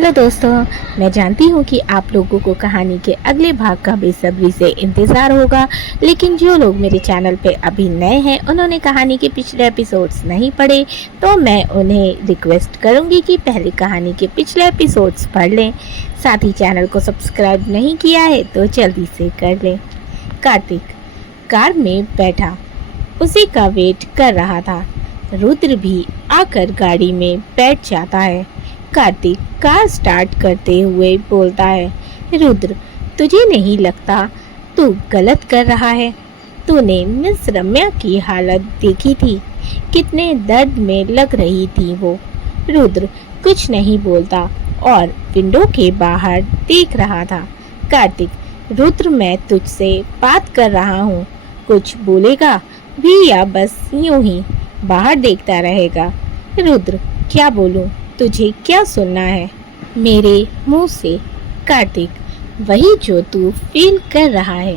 Hello दोस्तों। मैं जानती हूँ कि आप लोगों को कहानी के अगले भाग का बेसब्री से इंतज़ार होगा, लेकिन जो लोग मेरे चैनल पे अभी नए हैं, उन्होंने कहानी के पिछले एपिसोड्स नहीं पढ़े, तो मैं उन्हें रिक्वेस्ट करूँगी कि पहले कहानी के पिछले एपिसोड्स पढ़ लें। साथ ही चैनल को सब्सक्राइब नहीं किया है तो जल्दी से कर लें। कार्तिक कार में बैठा उसी का वेट कर रहा था। रुद्र भी आकर गाड़ी में बैठ जाता है। कार्तिक कार स्टार्ट करते हुए बोलता है, रुद्र, तुझे नहीं लगता तू गलत कर रहा है? तूने मिस रम्या की हालत देखी थी, कितने दर्द में लग रही थी वो। रुद्र कुछ नहीं बोलता और विंडो के बाहर देख रहा था। कार्तिक, रुद्र, मैं तुझसे बात कर रहा हूँ, कुछ बोलेगा भी या बस यूं ही बाहर देखता रहेगा? रुद्र, क्या बोलूं, तुझे क्या सुनना है मेरे मुंह से? कार्तिक, वही जो तू फील कर रहा है।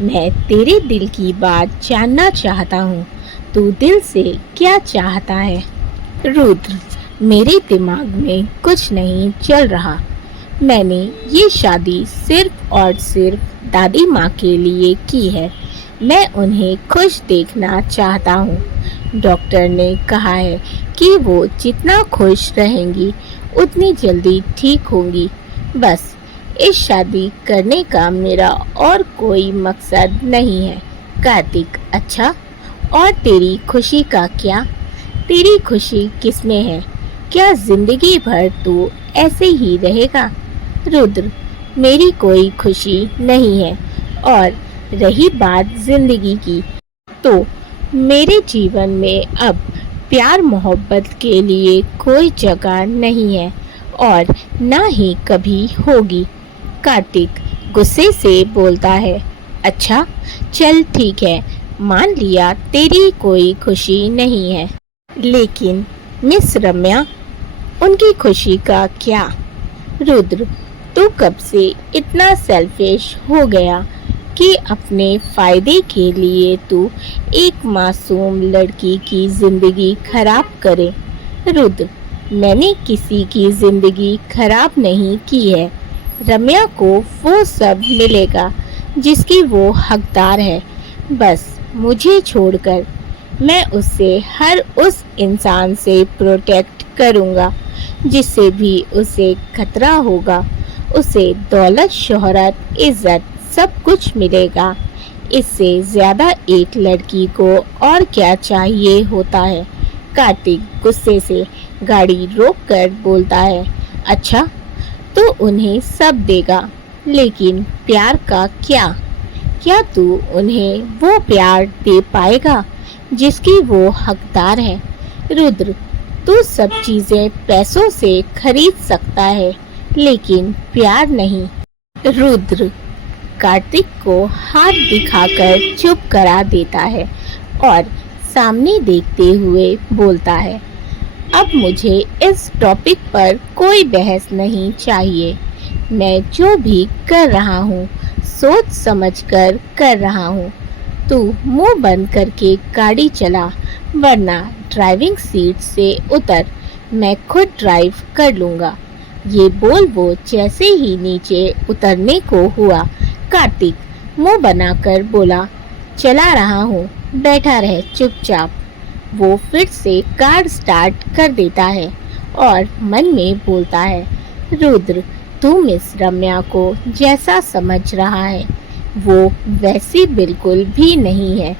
मैं तेरे दिल की बात जानना चाहता हूँ, तू दिल से क्या चाहता है? रुद्र, मेरे दिमाग में कुछ नहीं चल रहा। मैंने ये शादी सिर्फ और सिर्फ दादी माँ के लिए की है। मैं उन्हें खुश देखना चाहता हूँ। डॉक्टर ने कहा है कि वो जितना खुश रहेंगी उतनी जल्दी ठीक होंगी। बस इस शादी करने का मेरा और कोई मकसद नहीं है। कार्तिक, अच्छा, और तेरी खुशी का क्या? तेरी खुशी किसमें है? क्या जिंदगी भर तू ऐसे ही रहेगा? रुद्र, मेरी कोई खुशी नहीं है, और रही बात जिंदगी की, तो मेरे जीवन में अब प्यार मोहब्बत के लिए कोई जगह नहीं है और ना ही कभी होगी। कार्तिक गुस्से से बोलता है, अच्छा चल ठीक है, मान लिया तेरी कोई खुशी नहीं है, लेकिन मिस रम्या, उनकी खुशी का क्या? रुद्र, तू कब से इतना सेल्फिश हो गया कि अपने फायदे के लिए तू एक मासूम लड़की की जिंदगी खराब करे? रुद्र, मैंने किसी की जिंदगी खराब नहीं की है। रम्या को वो सब मिलेगा जिसकी वो हकदार है। बस मुझे छोड़कर मैं उससे हर उस इंसान से प्रोटेक्ट करूँगा जिससे भी उसे खतरा होगा। उसे दौलत, शोहरत, इज्जत सब कुछ मिलेगा। इससे ज्यादा एक लड़की को और क्या चाहिए होता है? कार्तिक गुस्से से गाड़ी रोककर बोलता है, अच्छा तो उन्हें सब देगा, लेकिन प्यार का क्या? क्या तू उन्हें वो प्यार दे पाएगा जिसकी वो हकदार है? रुद्र, तू सब चीजें पैसों से खरीद सकता है, लेकिन प्यार नहीं। रुद्र कार्तिक को हाथ दिखाकर चुप करा देता है और सामने देखते हुए बोलता है, अब मुझे इस टॉपिक पर कोई बहस नहीं चाहिए। मैं जो भी कर रहा हूँ सोच समझकर कर रहा हूँ। तू मुंह बंद करके गाड़ी चला, वरना ड्राइविंग सीट से उतर, मैं खुद ड्राइव कर लूँगा। ये बोल वो जैसे ही नीचे उतरने को हुआ, कार्तिक मुंह बनाकर बोला, चला रहा हूँ, बैठा रहे चुपचाप। वो फिर से कार स्टार्ट कर देता है और मन में बोलता है, रुद्र, तू मिस रम्या को जैसा समझ रहा है वो वैसी बिल्कुल भी नहीं है,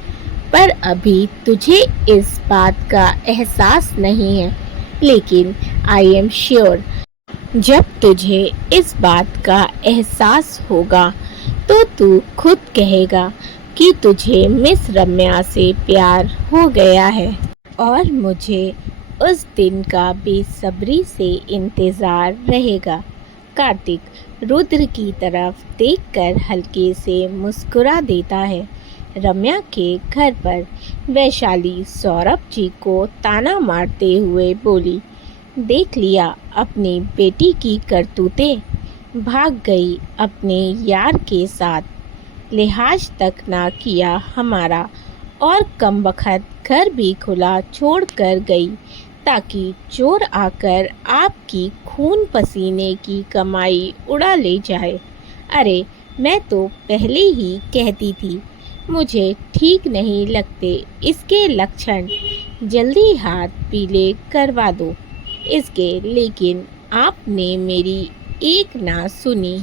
पर अभी तुझे इस बात का एहसास नहीं है, लेकिन आई एम श्योर जब तुझे इस बात का एहसास होगा तो तू खुद कहेगा कि तुझे मिस रम्या से प्यार हो गया है। और मुझे उस दिन का बेसब्री से इंतज़ार रहेगा। कार्तिक रुद्र की तरफ देखकर हल्के से मुस्कुरा देता है। रम्या के घर पर वैशाली सौरभ जी को ताना मारते हुए बोली, देख लिया अपनी बेटी की करतूतें, भाग गई अपने यार के साथ, लिहाज तक ना किया हमारा, और कमबख्त घर भी खुला छोड़ कर गई। ताकि चोर आकर आपकी खून पसीने की कमाई उड़ा ले जाए। अरे मैं तो पहले ही कहती थी, मुझे ठीक नहीं लगते इसके लक्षण, जल्दी हाथ पीले करवा दो इसके, लेकिन आपने मेरी एक ना सुनी।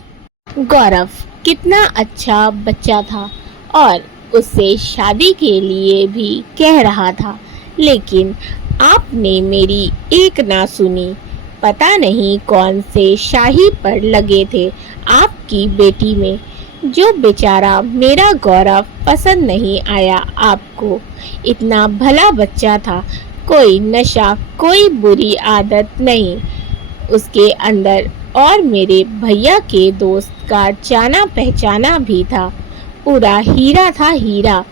गौरव कितना अच्छा बच्चा था और उससे शादी के लिए भी कह रहा था, लेकिन आपने मेरी एक ना सुनी। पता नहीं कौन से शाही पर लगे थे आपकी बेटी में, जो बेचारा मेरा गौरव पसंद नहीं आया आपको। इतना भला बच्चा था, कोई नशा कोई बुरी आदत नहीं उसके अंदर, और मेरे भैया के दोस्त का जाना पहचाना भी था, पूरा हीरा था हीरा।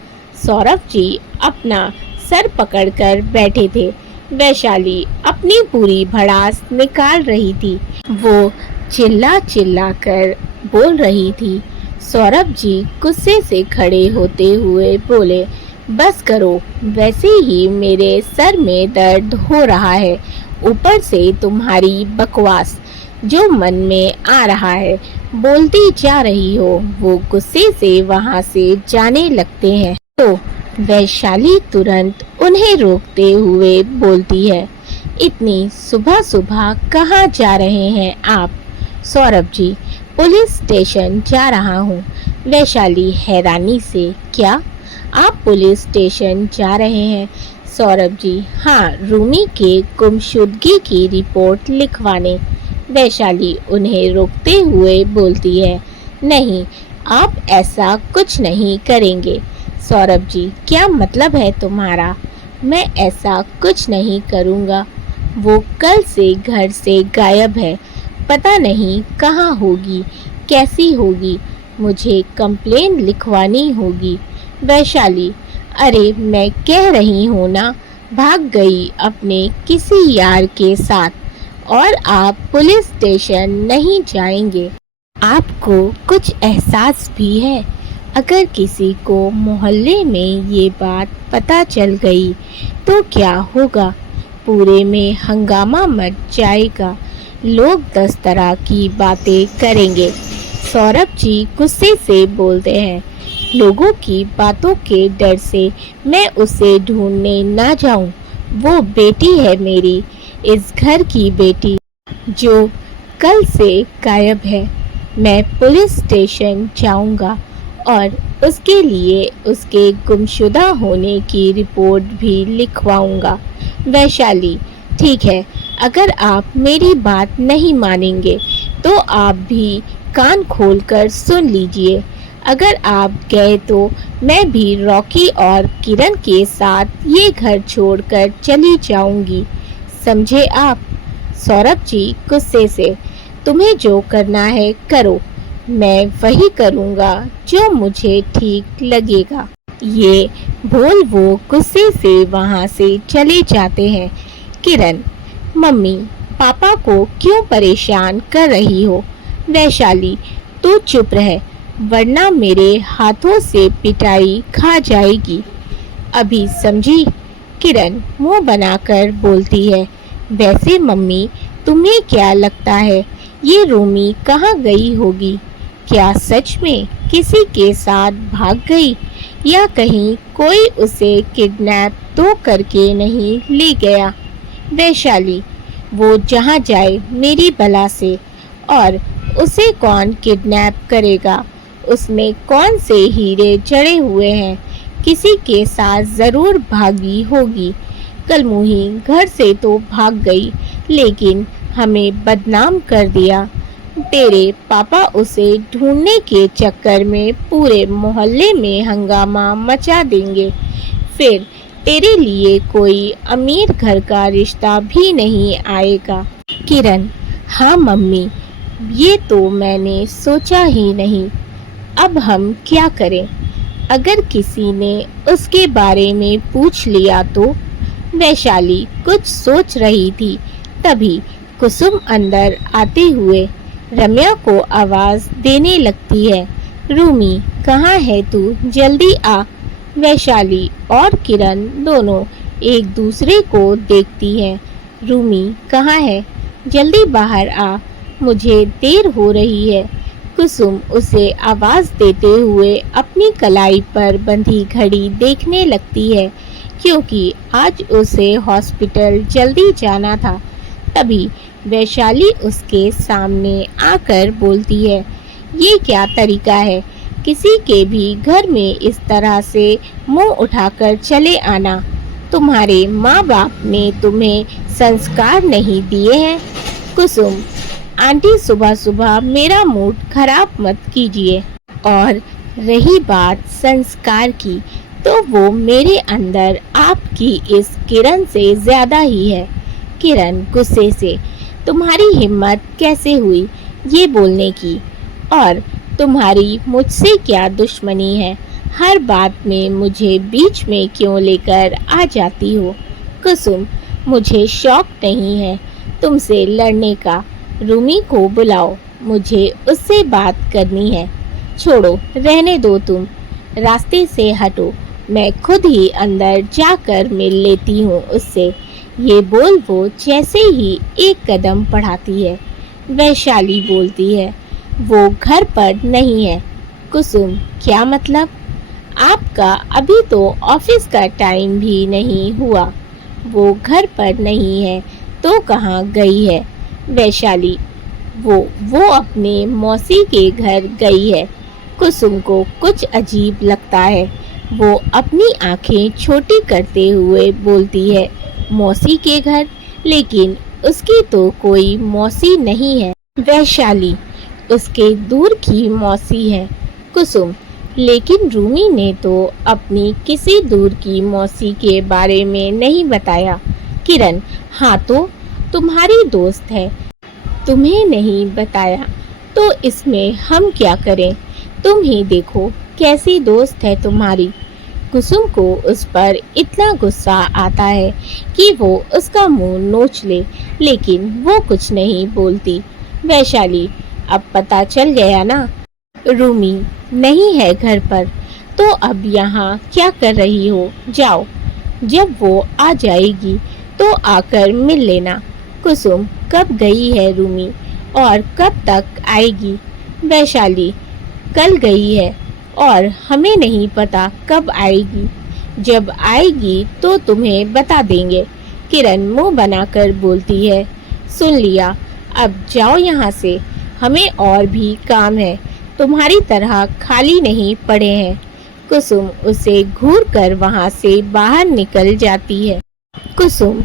सौरभ जी अपना सर पकड़कर बैठे थे। वैशाली अपनी पूरी भड़ास निकाल रही थी। वो चिल्ला चिल्ला कर बोल रही थी। सौरभ जी गुस्से से खड़े होते हुए बोले, बस करो, वैसे ही मेरे सर में दर्द हो रहा है, ऊपर से तुम्हारी बकवास जो मन में आ रहा है बोलती जा रही हो। वो गुस्से से वहां से जाने लगते हैं तो वैशाली तुरंत उन्हें रोकते हुए बोलती है, इतनी सुबह सुबह कहाँ जा रहे हैं आप? सौरभ जी, पुलिस स्टेशन जा रहा हूँ। वैशाली हैरानी से, क्या आप पुलिस स्टेशन जा रहे हैं? सौरभ जी, हाँ, रूमी के गुमशुदगी की रिपोर्ट लिखवाने। वैशाली उन्हें रोकते हुए बोलती है, नहीं, आप ऐसा कुछ नहीं करेंगे। सौरभ जी, क्या मतलब है तुम्हारा? मैं ऐसा कुछ नहीं करूँगा। वो कल से घर से गायब है, पता नहीं कहाँ होगी, कैसी होगी, मुझे कंप्लेन लिखवानी होगी। वैशाली, अरे मैं कह रही हूँ ना, भाग गई अपने किसी यार के साथ, और आप पुलिस स्टेशन नहीं जाएंगे। आपको कुछ एहसास भी है? अगर किसी को मोहल्ले में ये बात पता चल गई तो क्या होगा? पूरे में हंगामा मच जाएगा, लोग 10 तरह की बातें करेंगे। सौरभ जी गुस्से से बोलते हैं, लोगों की बातों के डर से मैं उसे ढूंढने ना जाऊं। वो बेटी है मेरी, इस घर की बेटी, जो कल से गायब है। मैं पुलिस स्टेशन जाऊंगा और उसके लिए उसके गुमशुदा होने की रिपोर्ट भी लिखवाऊंगा। वैशाली, ठीक है, अगर आप मेरी बात नहीं मानेंगे तो आप भी कान खोलकर सुन लीजिए। अगर आप गए तो मैं भी रॉकी और किरण के साथ ये घर छोड़कर चली जाऊंगी, समझे आप? सौरभ जी गुस्से से, तुम्हें जो करना है करो, मैं वही करूंगा जो मुझे ठीक लगेगा। ये बोल वो गुस्से से वहां से चले जाते हैं। किरण, मम्मी पापा को क्यों परेशान कर रही हो? वैशाली, तू चुप रह, वरना मेरे हाथों से पिटाई खा जाएगी। अभी समझी? किरण मुंह बनाकर बोलती है, वैसे मम्मी तुम्हें क्या लगता है ये रूमी कहाँ गई होगी? क्या सच में किसी के साथ भाग गई, या कहीं कोई उसे किडनैप तो करके नहीं ले गया? वैशाली, वो जहाँ जाए मेरी भला से, और उसे कौन किडनैप करेगा? उसमें कौन से हीरे जड़े हुए हैं? किसी के साथ जरूर भागी होगी। कलमुही घर से तो भाग गई, लेकिन हमें बदनाम कर दिया। तेरे पापा उसे ढूंढने के चक्कर में पूरे मोहल्ले में हंगामा मचा देंगे, फिर तेरे लिए कोई अमीर घर का रिश्ता भी नहीं आएगा। किरण, हाँ मम्मी, ये तो मैंने सोचा ही नहीं। अब हम क्या करें? अगर किसी ने उसके बारे में पूछ लिया तो? वैशाली कुछ सोच रही थी, तभी कुसुम अंदर आते हुए रम्या को आवाज देने लगती है, रूमी कहाँ है तू, जल्दी आ। वैशाली और किरण दोनों एक दूसरे को देखती हैं। रूमी कहाँ है? जल्दी बाहर आ, मुझे देर हो रही है। कुसुम उसे आवाज देते हुए अपनी कलाई पर बंधी घड़ी देखने लगती है, क्योंकि आज उसे हॉस्पिटल जल्दी जाना था। तभी वैशाली उसके सामने आकर बोलती है, ये क्या तरीका है किसी के भी घर में इस तरह से मुंह उठाकर चले आना? तुम्हारे माँ बाप ने तुम्हें संस्कार नहीं दिए हैं? कुसुम, आंटी सुबह सुबह मेरा मूड खराब मत कीजिए। और रही बात संस्कार की, तो वो मेरे अंदर आपकी इस किरण से ज्यादा ही है। किरण गुस्से से, तुम्हारी हिम्मत कैसे हुई ये बोलने की? और तुम्हारी मुझसे क्या दुश्मनी है? हर बात में मुझे बीच में क्यों लेकर आ जाती हो? कुसुम, मुझे शौक नहीं है तुमसे लड़ने का। रूमी को बुलाओ, मुझे उससे बात करनी है। छोड़ो, रहने दो, तुम रास्ते से हटो, मैं खुद ही अंदर जाकर मिल लेती हूँ उससे। ये बोल वो जैसे ही एक कदम बढ़ाती है। वैशाली बोलती है, वो घर पर नहीं है। कुसुम, क्या मतलब? आपका अभी तो ऑफिस का टाइम भी नहीं हुआ। वो घर पर नहीं है तो कहाँ गई है? वैशाली, वो अपने मौसी के घर गई है। कुसुम को कुछ अजीब लगता है। वो अपनी आंखें छोटी करते हुए बोलती है, मौसी के घर? लेकिन उसकी तो कोई मौसी नहीं है। वैशाली, उसके दूर की मौसी है। कुसुम, लेकिन रूमी ने तो अपनी किसी दूर की मौसी के बारे में नहीं बताया। किरण, हाँ तो तुम्हारी दोस्त है, तुम्हें नहीं बताया तो इसमें हम क्या करें? तुम ही देखो कैसी दोस्त है तुम्हारी। कुसुम को उस पर इतना गुस्सा आता है कि वो उसका मुंह नोच ले, लेकिन वो कुछ नहीं बोलती। वैशाली, अब पता चल गया ना, रूमी नहीं है घर पर, तो अब यहाँ क्या कर रही हो? जाओ, जब वो आ जाएगी तो आकर मिल लेना। कुसुम, कब गई है रूमी और कब तक आएगी? वैशाली, कल गई है और हमें नहीं पता कब आएगी। जब आएगी तो तुम्हें बता देंगे। किरण मुंह बनाकर बोलती है, सुन लिया, अब जाओ यहाँ से, हमें और भी काम है, तुम्हारी तरह खाली नहीं पड़े हैं। कुसुम उसे घूर कर वहाँ से बाहर निकल जाती है। कुसुम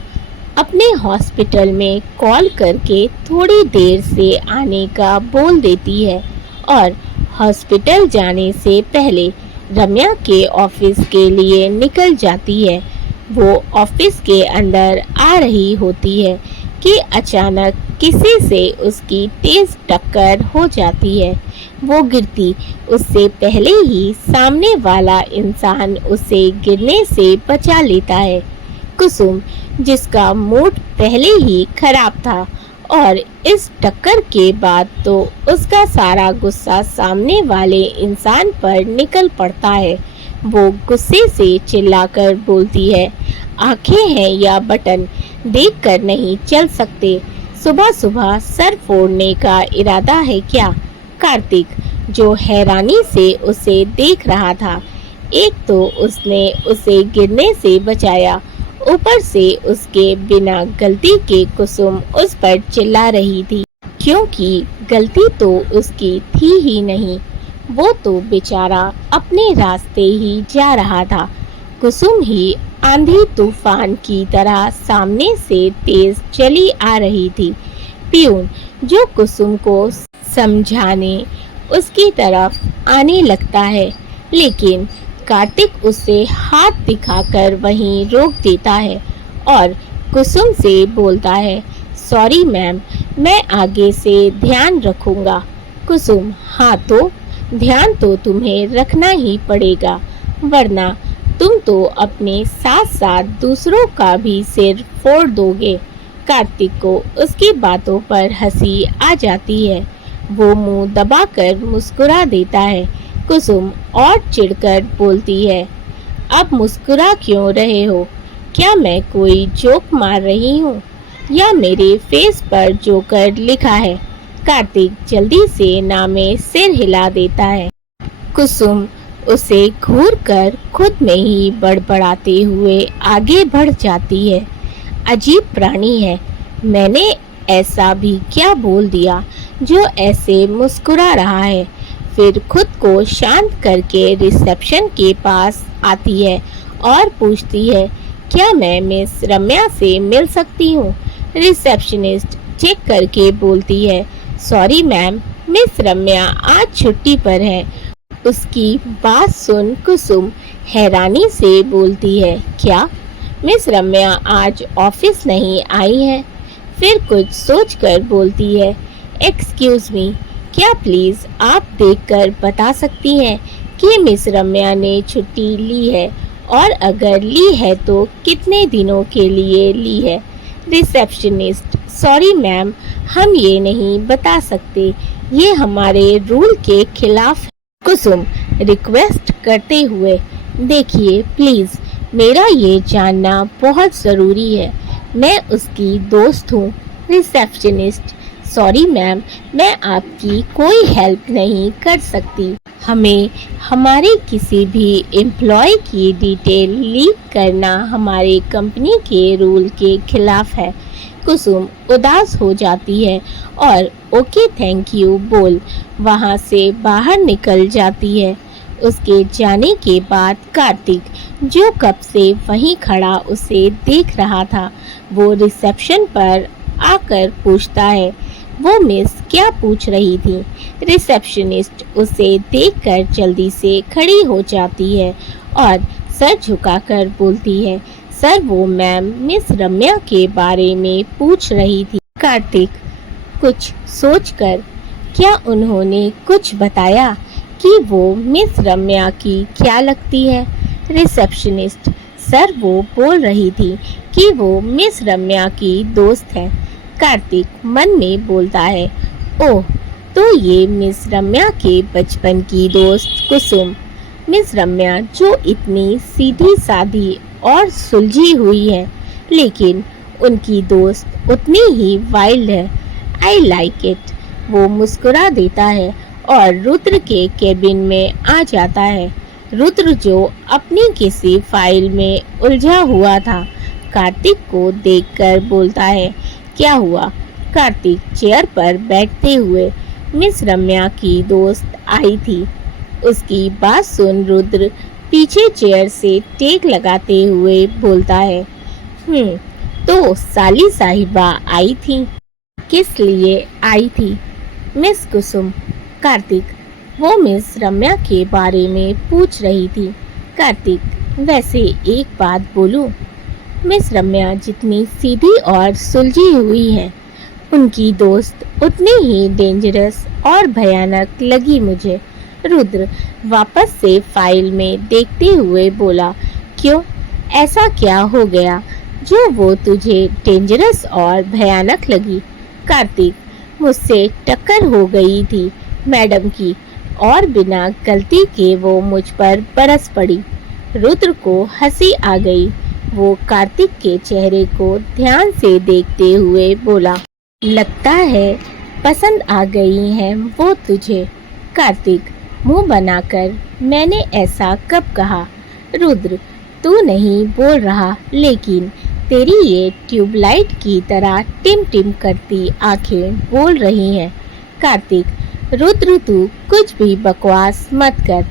अपने हॉस्पिटल में कॉल करके थोड़ी देर से आने का बोल देती है और हॉस्पिटल जाने से पहले रम्या के ऑफिस के लिए निकल जाती है। वो ऑफिस के अंदर आ रही होती है कि अचानक किसी से उसकी तेज टक्कर हो जाती है। वो गिरती उससे पहले ही सामने वाला इंसान उसे गिरने से बचा लेता है। कुसुम, जिसका मूड पहले ही खराब था और इस टक्कर के बाद तो उसका सारा गुस्सा सामने वाले इंसान पर निकल पड़ता है। वो गुस्से से चिल्लाकर बोलती है, आंखें हैं या बटन देखकर नहीं चल सकते? सुबह सुबह सर फोड़ने का इरादा है क्या? कार्तिक, जो हैरानी से उसे देख रहा था, एक तो उसने उसे गिरने से बचाया, ऊपर से उसके बिना गलती के कुसुम उस पर चिल्ला रही थी, क्योंकि गलती तो उसकी थी ही नहीं। वो तो बेचारा अपने रास्ते ही जा रहा था। कुसुम ही आंधी तूफान की तरह सामने से तेज चली आ रही थी। पियून, जो कुसुम को समझाने उसकी तरफ आने लगता है, लेकिन कार्तिक उसे हाथ दिखाकर वहीं रोक देता है और कुसुम से बोलता है, सॉरी मैम, मैं आगे से ध्यान रखूंगा। कुसुम, हाँ तो ध्यान तो तुम्हें रखना ही पड़ेगा, वरना तुम तो अपने साथ साथ दूसरों का भी सिर फोड़ दोगे। कार्तिक को उसकी बातों पर हंसी आ जाती है। वो मुंह दबाकर मुस्कुरा देता है। कुसुम और चिढ़कर बोलती है, अब मुस्कुरा क्यों रहे हो? क्या मैं कोई जोक मार रही हूँ? या मेरे फेस पर जोकर लिखा है। कार्तिक जल्दी से ना में सिर हिला देता है। कुसुम उसे घूर कर खुद में ही बड़बड़ाते हुए आगे बढ़ जाती है। अजीब प्राणी है, मैंने ऐसा भी क्या बोल दिया जो ऐसे मुस्कुरा रहा है। फिर खुद को शांत करके रिसेप्शन के पास आती है और पूछती है, क्या मैं मिस रम्या से मिल सकती हूँ? रिसेप्शनिस्ट चेक करके बोलती है, सॉरी मैम, मिस रम्या आज छुट्टी पर है। उसकी बात सुन कुसुम हैरानी से बोलती है, क्या मिस रम्या आज ऑफिस नहीं आई है? फिर कुछ सोचकर बोलती है, एक्सक्यूज मी, क्या प्लीज आप देखकर बता सकती हैं कि मिस रम्या ने छुट्टी ली है, और अगर ली है तो कितने दिनों के लिए ली है? रिसेप्शनिस्ट, सॉरी मैम, हम ये नहीं बता सकते, ये हमारे रूल के खिलाफ है। कुसुम रिक्वेस्ट करते हुए, देखिए प्लीज, मेरा ये जानना बहुत ज़रूरी है, मैं उसकी दोस्त हूँ। रिसेप्शनिस्ट, सॉरी मैम, मैं आपकी कोई हेल्प नहीं कर सकती। हमें हमारे किसी भी एम्प्लॉय की डिटेल लीक करना हमारे कंपनी के रूल के खिलाफ है। कुसुम उदास हो जाती है और ओके थैंक यू बोल वहाँ से बाहर निकल जाती है। उसके जाने के बाद कार्तिक, जो कब से वहीं खड़ा उसे देख रहा था, वो रिसेप्शन पर आकर पूछता है, वो मिस क्या पूछ रही थी? रिसेप्शनिस्ट उसे देखकर जल्दी से खड़ी हो जाती है और सर झुकाकर बोलती है, सर वो मैम मिस रम्या के बारे में पूछ रही थी। कार्तिक कुछ सोचकर, क्या उन्होंने कुछ बताया कि वो मिस रम्या की क्या लगती है? रिसेप्शनिस्ट, सर वो बोल रही थी कि वो मिस रम्या की दोस्त है। कार्तिक मन में बोलता है, ओह, तो ये मिस रम्या के बचपन की दोस्त कुसुम, मिस रम्या जो इतनी सीधी सादी और सुलझी हुई है, लेकिन उनकी दोस्त उतनी ही वाइल्ड है। I like it. वो मुस्कुरा देता है और रुद्र के केबिन में आ जाता है। रुद्र जो अपनी किसी फाइल में उलझा हुआ था, कार्तिक को देखकर बोलता है, क्या हुआ? कार्तिक चेयर पर बैठते हुए, मिस रम्या की दोस्त आई थी। उसकी बात सुन रुद्र पीछे चेयर से टेक लगाते हुए बोलता है, तो साली साहिबा आई थी, किस लिए आई थी? मिस कुसुम। कार्तिक, वो मिस रम्या के बारे में पूछ रही थी। कार्तिक, वैसे एक बात बोलूं, मिस रम्या जितनी सीधी और सुलझी हुई है, उनकी दोस्त उतनी ही डेंजरस और भयानक लगी मुझे। रुद्र वापस से फाइल में देखते हुए बोला, क्यों, ऐसा क्या हो गया जो वो तुझे डेंजरस और भयानक लगी? कार्तिक, मुझसे टक्कर हो गई थी मैडम की और बिना गलती के वो मुझ पर बरस पड़ी। रुद्र को हंसी आ गई। वो कार्तिक के चेहरे को ध्यान से देखते हुए बोला, लगता है पसंद आ गई हैं वो तुझे। कार्तिक मुंह बनाकर, मैंने ऐसा कब कहा? रुद्र, तू नहीं बोल रहा, लेकिन तेरी ये ट्यूबलाइट की तरह टिम टिम करती आंखें बोल रही हैं। कार्तिक, रुद्र तू कुछ भी बकवास मत कर,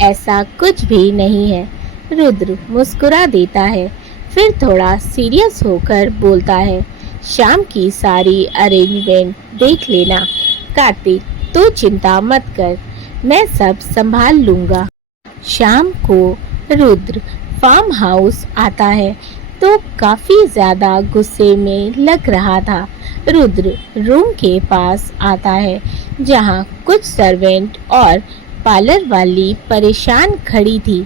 ऐसा कुछ भी नहीं है। रुद्र मुस्कुरा देता है, फिर थोड़ा सीरियस होकर बोलता है, शाम की सारी अरेंजमेंट देख लेना। कार्तिक, तू चिंता मत कर, मैं सब संभाल लूँगा। शाम को रुद्र फार्म हाउस आता है तो काफ़ी ज़्यादा गुस्से में लग रहा था। रुद्र रूम के पास आता है जहाँ कुछ सर्वेंट और पार्लर वाली परेशान खड़ी थी।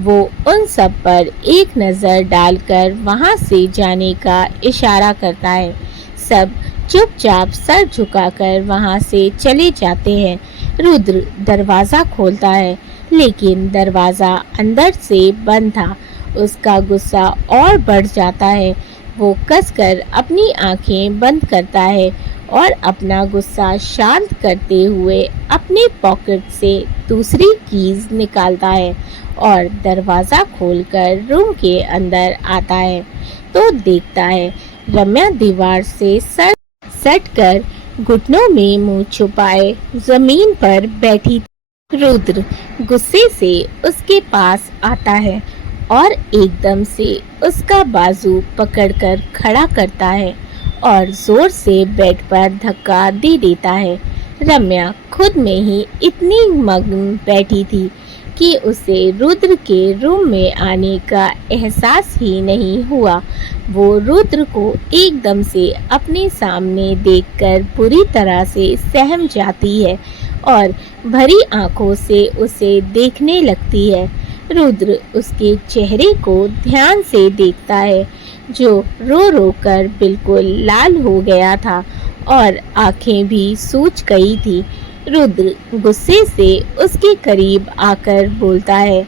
वो उन सब पर एक नज़र डालकर वहाँ से जाने का इशारा करता है। सब चुपचाप सर झुकाकर वहाँ से चले जाते हैं। रुद्र दरवाज़ा खोलता है, लेकिन दरवाज़ा अंदर से बंद था। उसका गुस्सा और बढ़ जाता है। वो कसकर अपनी आंखें बंद करता है और अपना गुस्सा शांत करते हुए अपने पॉकेट से दूसरी कीज निकालता है और दरवाज़ा खोलकर रूम के अंदर आता है तो देखता है रम्या दीवार से सर सट कर घुटनों में मुंह छुपाए जमीन पर बैठी थी। रुद्र गुस्से से उसके पास आता है और एकदम से उसका बाजू पकड़कर खड़ा करता है और जोर से बेड पर धक्का दे देता है। रम्या खुद में ही इतनी मग्न बैठी थी कि उसे रुद्र के रूम में आने का एहसास ही नहीं हुआ। वो रुद्र को एकदम से अपने सामने देखकर पूरी तरह से सहम जाती है और भरी आंखों से उसे देखने लगती है। रुद्र उसके चेहरे को ध्यान से देखता है जो रो रो कर बिल्कुल लाल हो गया था और आंखें भी सूज गई थी। रुद्र गुस्से से उसके करीब आकर बोलता है,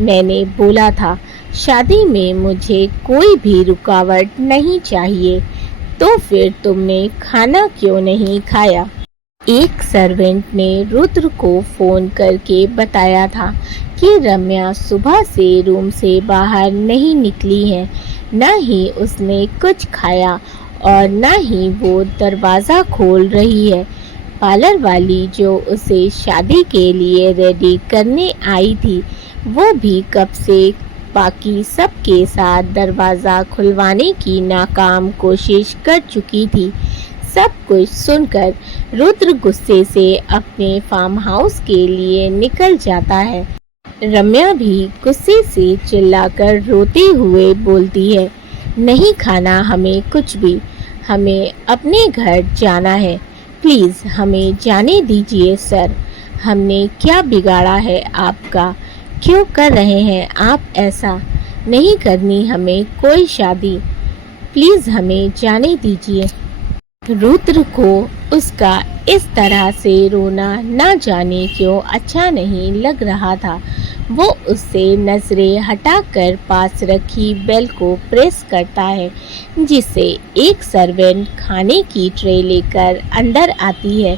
मैंने बोला था शादी में मुझे कोई भी रुकावट नहीं चाहिए, तो फिर तुमने खाना क्यों नहीं खाया? एक सर्वेंट ने रुद्र को फोन करके बताया था कि रम्या सुबह से रूम से बाहर नहीं निकली है, न ही उसने कुछ खाया और न ही वो दरवाज़ा खोल रही है। पार्लर वाली जो उसे शादी के लिए रेडी करने आई थी वो भी कब से बाकी सब के साथ दरवाज़ा खुलवाने की नाकाम कोशिश कर चुकी थी। सब कुछ सुनकर रुद्र गुस्से से अपने फार्म हाउस के लिए निकल जाता है। रम्या भी गुस्से से चिल्लाकर रोते हुए बोलती है, नहीं खाना हमें कुछ भी, हमें अपने घर जाना है, प्लीज़ हमें जाने दीजिए सर। हमने क्या बिगाड़ा है आपका? क्यों कर रहे हैं आप ऐसा? नहीं करनी हमें कोई शादी, प्लीज़ हमें जाने दीजिए। रुद्र को उसका इस तरह से रोना न जाने क्यों अच्छा नहीं लग रहा था। वो उससे नज़रें हटाकर पास रखी बेल को प्रेस करता है जिससे एक सर्वेंट खाने की ट्रे लेकर अंदर आती है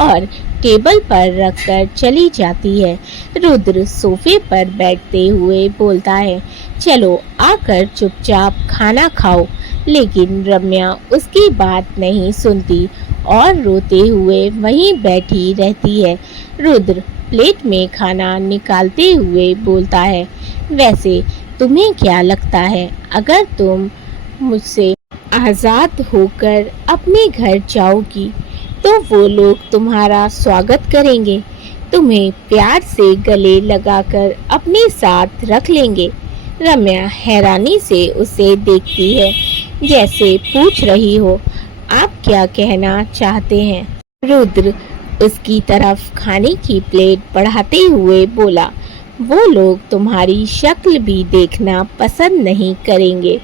और टेबल पर रखकर चली जाती है। रुद्र सोफे पर बैठते हुए बोलता है, चलो आकर चुपचाप खाना खाओ, लेकिन रम्या उसकी बात नहीं सुनती और रोते हुए वहीं बैठी रहती है। रुद्र प्लेट में खाना निकालते हुए बोलता है, वैसे तुम्हें क्या लगता है अगर तुम मुझसे आज़ाद होकर अपने घर जाओगी तो वो लोग तुम्हारा स्वागत करेंगे, तुम्हें प्यार से गले लगाकर अपने साथ रख लेंगे। रम्या हैरानी से उसे देखती है जैसे पूछ रही हो, आप क्या कहना चाहते हैं? रुद्र उसकी तरफ खाने की प्लेट बढ़ाते हुए बोला, वो लोग तुम्हारी शक्ल भी देखना पसंद नहीं करेंगे।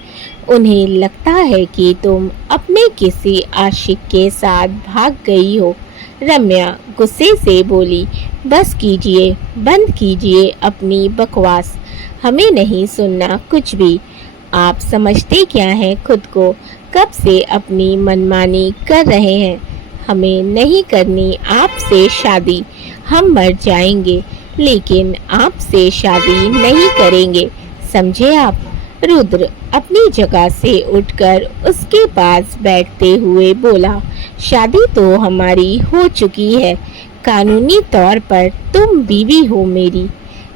उन्हें लगता है कि तुम अपने किसी आशिक के साथ भाग गई हो। रम्या गुस्से से बोली, बस कीजिए, बंद कीजिए अपनी बकवास, हमें नहीं सुनना कुछ भी। आप समझते क्या हैं खुद को? कब से अपनी मनमानी कर रहे हैं? हमें नहीं करनी आपसे शादी, हम मर जाएंगे लेकिन आपसे शादी नहीं करेंगे, समझे आप? रुद्र अपनी जगह से उठकर उसके पास बैठते हुए बोला, शादी तो हमारी हो चुकी है, कानूनी तौर पर तुम बीवी हो मेरी,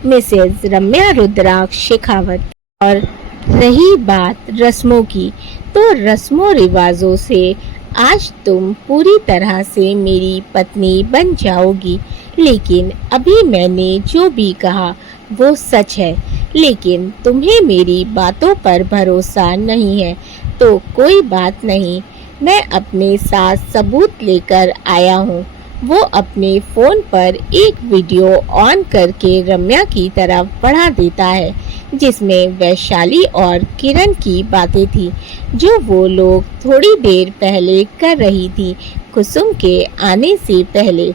मिसेज रम्या रुद्राक्ष शेखावत। और रही बात रस्मों की, तो रस्मों रिवाजों से आज तुम पूरी तरह से मेरी पत्नी बन जाओगी, लेकिन अभी मैंने जो भी कहा वो सच है। लेकिन तुम्हें मेरी बातों पर भरोसा नहीं है तो कोई बात नहीं, मैं अपने साथ सबूत लेकर आया हूँ। वो अपने फ़ोन पर एक वीडियो ऑन करके रम्या की तरफ बढ़ा देता है जिसमें वैशाली और किरण की बातें थी जो वो लोग थोड़ी देर पहले कर रही थी कुसुम के आने से पहले।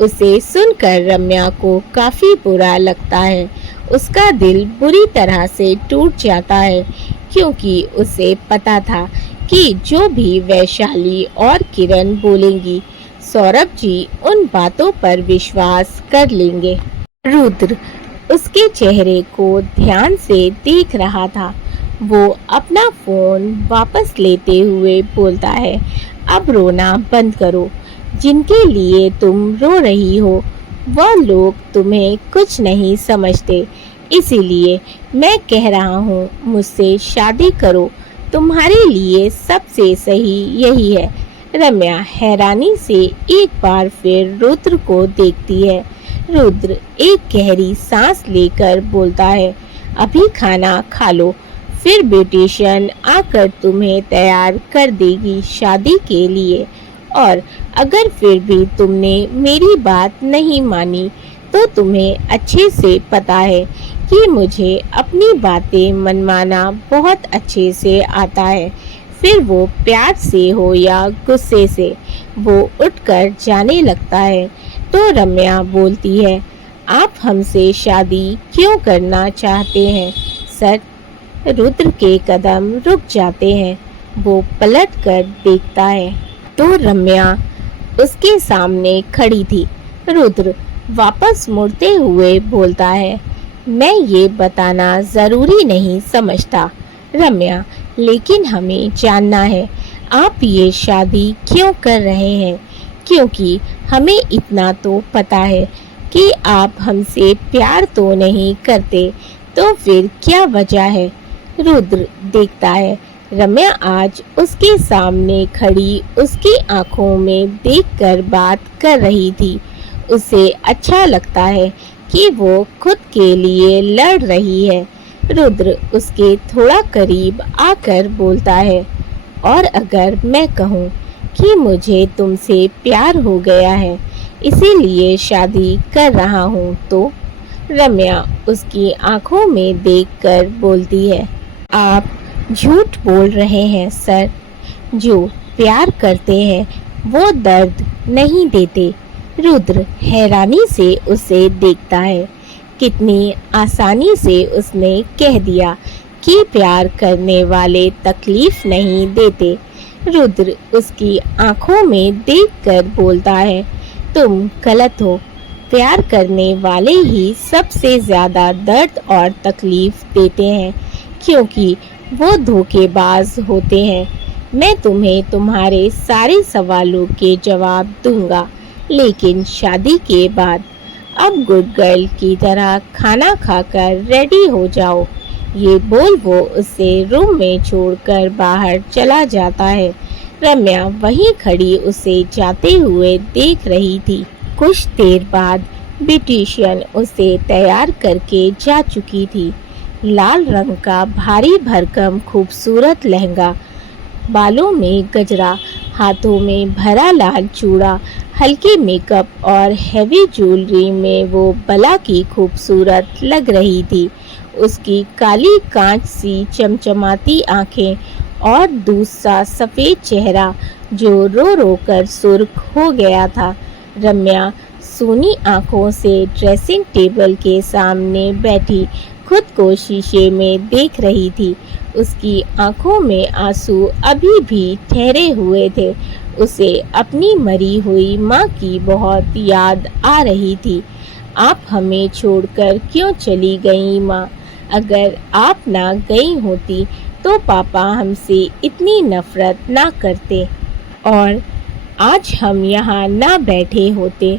उसे सुनकर रम्या को काफ़ी बुरा लगता है, उसका दिल बुरी तरह से टूट जाता है क्योंकि उसे पता था कि जो भी वैशाली और किरण बोलेंगी सौरभ जी उन बातों पर विश्वास कर लेंगे। रुद्र उसके चेहरे को ध्यान से देख रहा था। वो अपना फोन वापस लेते हुए बोलता है, अब रोना बंद करो। जिनके लिए तुम रो रही हो वह लोग तुम्हें कुछ नहीं समझते, इसीलिए मैं कह रहा हूँ मुझसे शादी करो, तुम्हारे लिए सबसे सही यही है। रम्या हैरानी से एक बार फिर रुद्र को देखती है। रुद्र एक गहरी सांस लेकर बोलता है, अभी खाना खा लो, फिर ब्यूटिशियन आकर तुम्हें तैयार कर देगी शादी के लिए। और अगर फिर भी तुमने मेरी बात नहीं मानी तो तुम्हें अच्छे से पता है कि मुझे अपनी बातें मनवाना बहुत अच्छे से आता है। फिर वो प्यार से हो या गुस्से से वो उठकर जाने लगता है तो रम्या बोलती है, आप हमसे शादी क्यों करना चाहते हैं सर? रुद्र के कदम रुक जाते हैं। वो पलट कर देखता है तो रम्या उसके सामने खड़ी थी। रुद्र वापस मुड़ते हुए बोलता है, मैं ये बताना ज़रूरी नहीं समझता रम्या, लेकिन हमें जानना है आप ये शादी क्यों कर रहे हैं, क्योंकि हमें इतना तो पता है कि आप हमसे प्यार तो नहीं करते, तो फिर क्या वजह है? रुद्र देखता है रम्या आज उसके सामने खड़ी उसकी आंखों में देखकर बात कर रही थी। उसे अच्छा लगता है कि वो खुद के लिए लड़ रही है। रुद्र उसके थोड़ा करीब आकर बोलता है, और अगर मैं कहूँ कि मुझे तुमसे प्यार हो गया है इसीलिए शादी कर रहा हूँ तो? रम्या उसकी आंखों में देखकर बोलती है, आप झूठ बोल रहे हैं सर। जो प्यार करते हैं वो दर्द नहीं देते। रुद्र हैरानी से उसे देखता है। कितनी आसानी से उसने कह दिया कि प्यार करने वाले तकलीफ नहीं देते। रुद्र उसकी आंखों में देखकर बोलता है, तुम गलत हो। प्यार करने वाले ही सबसे ज़्यादा दर्द और तकलीफ देते हैं, क्योंकि वो धोखेबाज होते हैं। मैं तुम्हें तुम्हारे सारे सवालों के जवाब दूंगा, लेकिन शादी के बाद अब गुड गर्ल की तरह खाना खाकर रेडी हो जाओ। ये बोल वो उसे रूम में छोड़कर बाहर चला जाता है। रम्या वहीं खड़ी उसे जाते हुए देख रही थी। कुछ देर बाद ब्यूटिशियन उसे तैयार करके जा चुकी थी। लाल रंग का भारी भरकम खूबसूरत लहंगा, बालों में गजरा, हाथों में भरा लाल चूड़ा, हल्के मेकअप और हैवी ज्वेलरी में वो बला की खूबसूरत लग रही थी। उसकी काली कांच सी चमचमाती आंखें और दूसरा सफ़ेद चेहरा जो रो रो कर सुर्ख हो गया था। रम्या सूनी आंखों से ड्रेसिंग टेबल के सामने बैठी खुद को शीशे में देख रही थी। उसकी आंखों में आंसू अभी भी ठहरे हुए थे। उसे अपनी मरी हुई माँ की बहुत याद आ रही थी। आप हमें छोड़कर क्यों चली गई माँ? अगर आप ना गई होती तो पापा हमसे इतनी नफरत ना करते और आज हम यहाँ ना बैठे होते।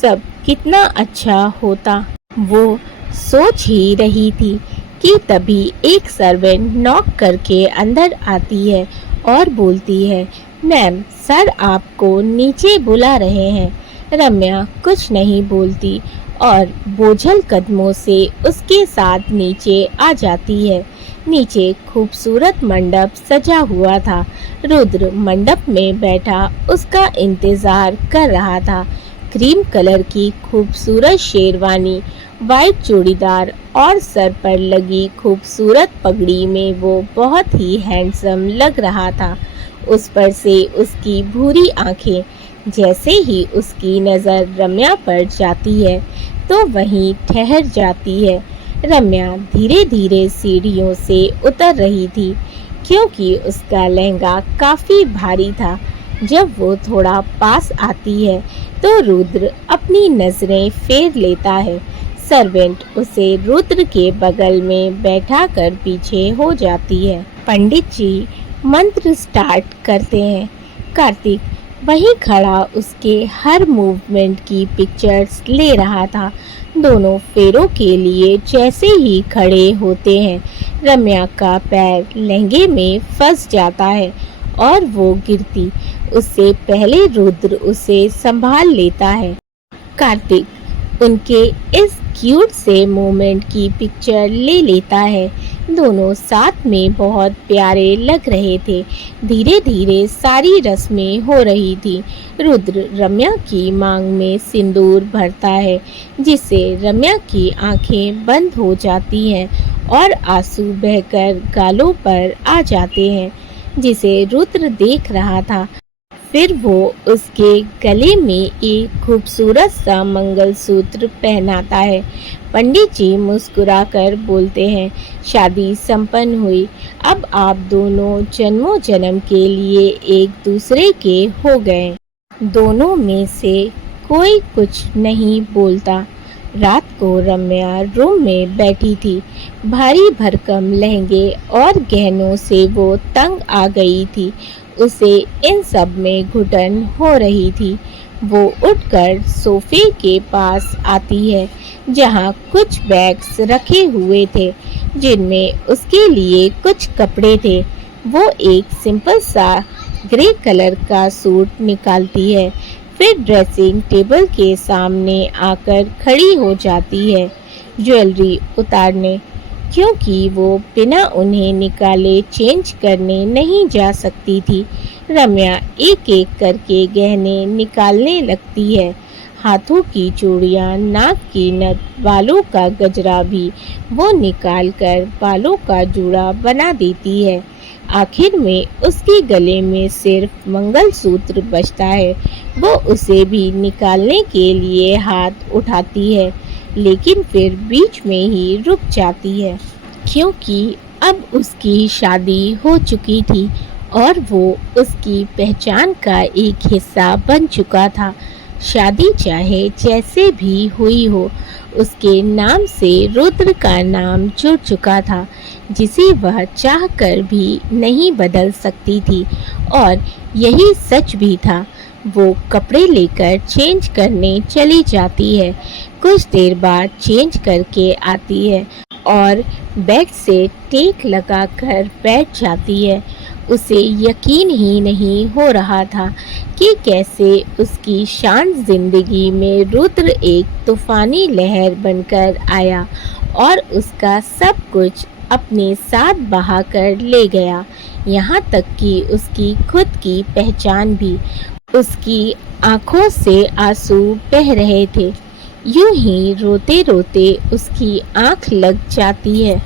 सब कितना अच्छा होता। वो सोच ही रही थी कि तभी एक सर्वेंट नॉक करके अंदर आती है और बोलती है, मैम सर आपको नीचे बुला रहे हैं। रम्या कुछ नहीं बोलती और बोझल कदमों से उसके साथ नीचे आ जाती है। नीचे खूबसूरत मंडप सजा हुआ था। रुद्र मंडप में बैठा उसका इंतजार कर रहा था। क्रीम कलर की खूबसूरत शेरवानी, वाइट चूड़ीदार और सर पर लगी खूबसूरत पगड़ी में वो बहुत ही हैंडसम लग रहा था। उस पर से उसकी भूरी आंखें, जैसे ही उसकी नज़र रम्या पर जाती है तो वहीं ठहर जाती है। रम्या धीरे धीरे सीढ़ियों से उतर रही थी क्योंकि उसका लहंगा काफी भारी था। जब वो थोड़ा पास आती है तो रुद्र अपनी नजरें फेर लेता है। सर्वेंट उसे रुद्र के बगल में बैठा कर पीछे हो जाती है। पंडित जी मंत्र स्टार्ट करते हैं। कार्तिक वहीं खड़ा उसके हर मूवमेंट की पिक्चर्स ले रहा था। दोनों फेरों के लिए जैसे ही खड़े होते हैं रम्या का पैर लहंगे में फंस जाता है और वो गिरती उससे पहले रुद्र उसे संभाल लेता है। कार्तिक उनके इस क्यूट से मोमेंट की पिक्चर ले लेता है। दोनों साथ में बहुत प्यारे लग रहे थे। धीरे धीरे सारी रस्में हो रही थी। रुद्र रम्या की मांग में सिंदूर भरता है जिससे रम्या की आंखें बंद हो जाती हैं और आंसू बहकर गालों पर आ जाते हैं जिसे रुद्र देख रहा था। फिर वो उसके गले में एक खूबसूरत सा मंगलसूत्र पहनाता है। पंडित जी मुस्कुराकर बोलते हैं, शादी संपन्न हुई। अब आप दोनों जन्मों जन्म के लिए एक दूसरे के हो गए। दोनों में से कोई कुछ नहीं बोलता। रात को रम्या रूम में बैठी थी। भारी भरकम लहंगे और गहनों से वो तंग आ गई थी। उसे इन सब में घुटन हो रही थी। वो उठकर सोफे के पास आती है जहाँ कुछ बैग्स रखे हुए थे जिनमें उसके लिए कुछ कपड़े थे। वो एक सिंपल सा ग्रे कलर का सूट निकालती है। फिर ड्रेसिंग टेबल के सामने आकर खड़ी हो जाती है ज्वेलरी उतारने, क्योंकि वो बिना उन्हें निकाले चेंज करने नहीं जा सकती थी। रम्या एक एक करके गहने निकालने लगती है। हाथों की चूड़ियां, नाक की नथ, बालों का गजरा भी वो निकालकर बालों का जूड़ा बना देती है। आखिर में उसके गले में सिर्फ मंगलसूत्र बचता है। वो उसे भी निकालने के लिए हाथ उठाती है लेकिन फिर बीच में ही रुक जाती है क्योंकि अब उसकी शादी हो चुकी थी और वो उसकी पहचान का एक हिस्सा बन चुका था। शादी चाहे जैसे भी हुई हो, उसके नाम से रुद्र का नाम जुड़ चुका था जिसे वह चाहकर भी नहीं बदल सकती थी। और यही सच भी था। वो कपड़े लेकर चेंज करने चली जाती है। कुछ देर बाद चेंज करके आती है और बेड से टेक लगाकर बैठ जाती है। उसे यकीन ही नहीं हो रहा था कि कैसे उसकी शांत जिंदगी में रुद्र एक तूफानी लहर बनकर आया और उसका सब कुछ अपने साथ बहाकर ले गया, यहाँ तक कि उसकी खुद की पहचान भी। उसकी आंखों से आंसू बह रहे थे। यूं ही रोते रोते उसकी आंख लग जाती है।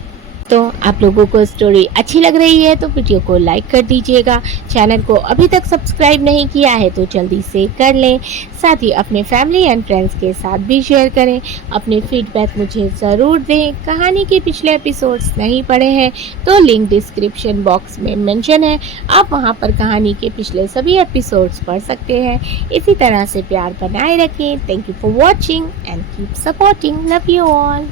तो आप लोगों को स्टोरी अच्छी लग रही है तो वीडियो को लाइक कर दीजिएगा। चैनल को अभी तक सब्सक्राइब नहीं किया है तो जल्दी से कर लें। साथ ही अपने फैमिली एंड फ्रेंड्स के साथ भी शेयर करें। अपने फीडबैक मुझे ज़रूर दें। कहानी के पिछले एपिसोड्स नहीं पढ़े हैं तो लिंक डिस्क्रिप्शन बॉक्स में मेंशन है, आप वहां पर कहानी के पिछले सभी एपिसोड्स पढ़ सकते हैं। इसी तरह से प्यार बनाए रखें। Thank you for watching and keep supporting. Love you all.